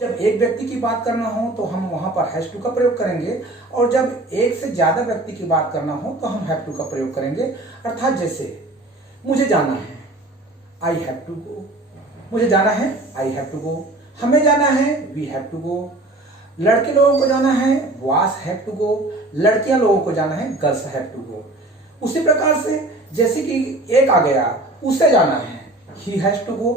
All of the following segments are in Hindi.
जब एक व्यक्ति की बात करना हो तो हम वहां पर हैज टू का प्रयोग करेंगे, और जब एक से ज्यादा व्यक्ति की बात करना हो तो हम हैव टू का प्रयोग करेंगे। अर्थात जैसे मुझे जाना है, आई हैव टू गो। मुझे जाना है, आई हैव टू गो। हमें जाना है, वी हैव टू गो। लड़के लोगों को जाना है, बॉयज हैव टू गो। लड़कियां लोगों को जाना है, गर्ल्स हैव टू गो। उसी प्रकार से जैसे कि एक आ गया, उसे जाना है, he has to go.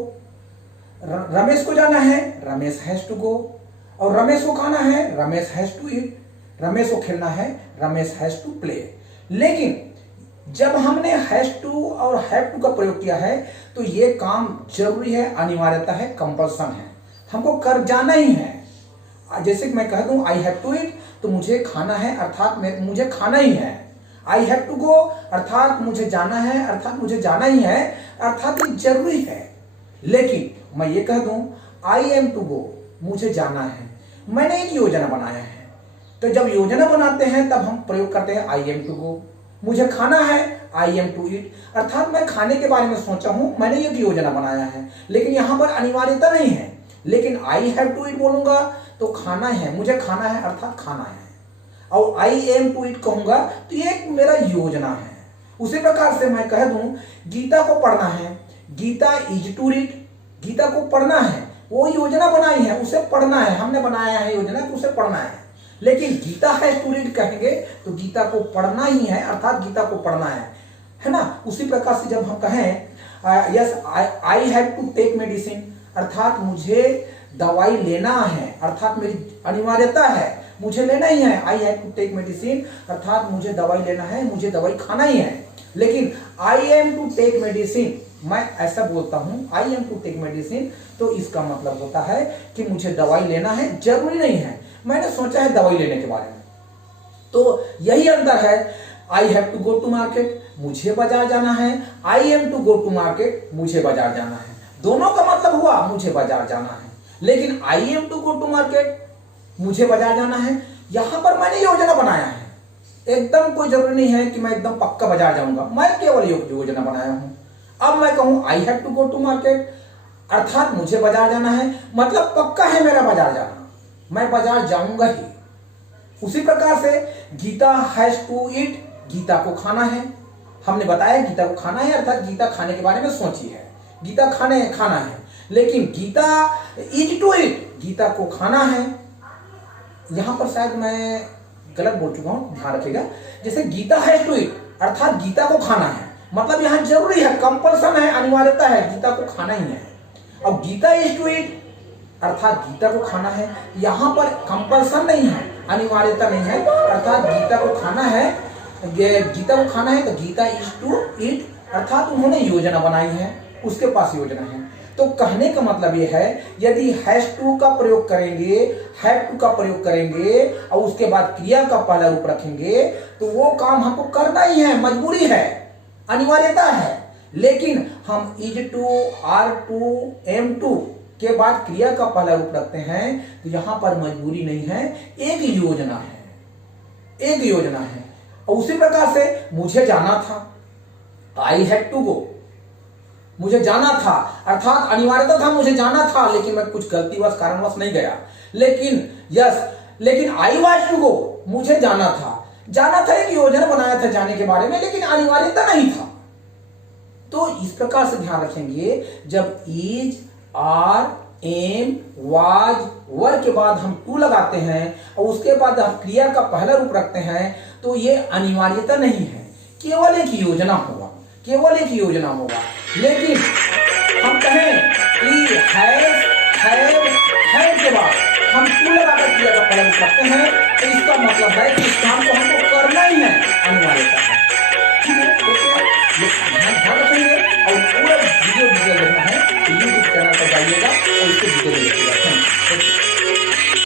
Ramesh को जाना है, रमेश हैज टू गो। और रमेश को खाना है, Ramesh has to eat. Ramesh को खेलना है, रमेश हैज टू प्ले। लेकिन जब हमने हैज टू और हैव टू का प्रयोग किया है तो यह काम जरूरी है, अनिवार्यता है, कंपल्सन है, हमको कर जाना ही है। जैसे कि मैं कह दूं आई हैव टू ईट, तो मुझे खाना है, अर्थात मुझे खाना ही है। आई हैव टू गो, अर्थात मुझे जाना है, अर्थात मुझे जाना ही है, अर्थात ये जरूरी है। लेकिन मैं ये कह दूं आई एम टू गो, मुझे जाना है, मैंने एक योजना बनाया है। तो जब योजना बनाते हैं तब हम प्रयोग करते हैं आई एम टू गो। मुझे खाना है, आई एम टू ईट, अर्थात मैं खाने के बारे में सोचा हूं, मैंने एक योजना बनाया है। लेकिन यहां पर अनिवार्यता नहीं है। लेकिन आई हैव टू ईट बोलूंगा तो खाना है, मुझे खाना है, अर्थात खाना है। और आई एम टू ईट कहूंगा तो ये एक मेरा योजना है। उसी प्रकार से मैं कह दूं गीता को पढ़ना है, Geeta is to read. Geeta को पढ़ना है, वो योजना बनाई है, उसे पढ़ना है, हमने बनाया है योजना कि उसे पढ़ना है। लेकिन गीता हैज टू रीड कहेंगे तो गीता को पढ़ना ही है, अर्थात गीता को पढ़ना है ना। उसी प्रकार से जब हम कहें yes I have to take medicine, अर्थात मुझे दवाई लेना है, अर्थात मेरी अनिवार्यता है, मुझे लेना ही है। I have to take medicine, अर्थात मुझे दवाई लेना है, मुझे दवाई खाना ही है। लेकिन I am to take medicine, मैं ऐसा बोलता हूं I am to take medicine, तो इसका मतलब होता है कि मुझे दवाई लेना है, जरूरी नहीं है, मैंने सोचा है दवाई लेने के बारे में। तो यही अंतर है। I have to go to market, मुझे बाजार जाना है। I am to go to market, मुझे बाजार जाना है। दोनों का मतलब हुआ मुझे बाजार जाना है। लेकिन I am to go to market, मुझे बाजार जाना है, यहां पर मैंने योजना बनाया है। एकदम कोई जरूरी नहीं है कि मैं एकदम पक्का बाजार जाऊंगा, मैं केवल योजना बनाया हूं। अब मैं कहूं I have to go to market, अर्थात मुझे बाजार जाना है, मतलब पक्का है मेरा बाजार जाना, मैं बाजार जाऊंगा ही। उसी प्रकार से Geeta has to eat, Geeta को खाना है, हमने बताया गीता को खाना है, अर्थात गीता खाने के बारे में सोची है, गीता खाना है। लेकिन Geeta is to eat, Geeta को खाना है। यहां पर शायद मैं गलत बोल चुका हूं, ध्यान रखिएगा। जैसे गीता हैज टू ईट, अर्थात गीता को खाना है, मतलब यहां जरूरी है, कंपल्सन है, अनिवार्यता है, गीता को खाना ही है। अब गीता इज टू ईट, अर्थात गीता को खाना है, यहां पर कंपल्सन नहीं है, अनिवार्यता नहीं है, अर्थात गीता को खाना है, गीता को खाना है तो गीता इज टू ईट, अर्थात उन्होंने योजना बनाई है, उसके पास योजना है। तो कहने का मतलब यह है यदि हैज टू का प्रयोग करेंगे, हैव टू का प्रयोग करेंगे और उसके बाद क्रिया का पहला रूप रखेंगे तो वो काम हमको करना ही है, मजबूरी है, अनिवार्यता है। लेकिन हम is to, are to, am to के बाद क्रिया का पहला रूप रखते हैं तो यहां पर मजबूरी नहीं है, एक योजना है, एक योजना है। और उसी प्रकार से मुझे जाना था, आई हैड टू गो, मुझे जाना था, अर्थात अनिवार्यता था, मुझे जाना था, लेकिन मैं कुछ गलतीवश कारणवश नहीं गया। लेकिन आई वाज टू गो, मुझे जाना था एक योजना बनाया था जाने के बारे में, लेकिन अनिवार्यता नहीं था। तो इस प्रकार से ध्यान रखेंगे, जब इज, आर, एम, वाज, वर के बाद हम टू लगाते हैं और उसके बाद हम क्रिया का पहला रूप रखते हैं तो ये अनिवार्यता नहीं है, केवल एक योजना होगा, केवल एक योजना होगा। लेकिन हम कहें कि हैव के बाद हम टू लगाकर क्रिया का पहला रूप रखते हैं तो इसका मतलब है कि इस काम को हमको करना ही है, अनिवार्यता है। ठीक है, ध्यान रखेंगे और पूरा वीडियो देखना है तो यूट्यूब चैनल पर जाइएगा और इसको वीडियो देखिएगा।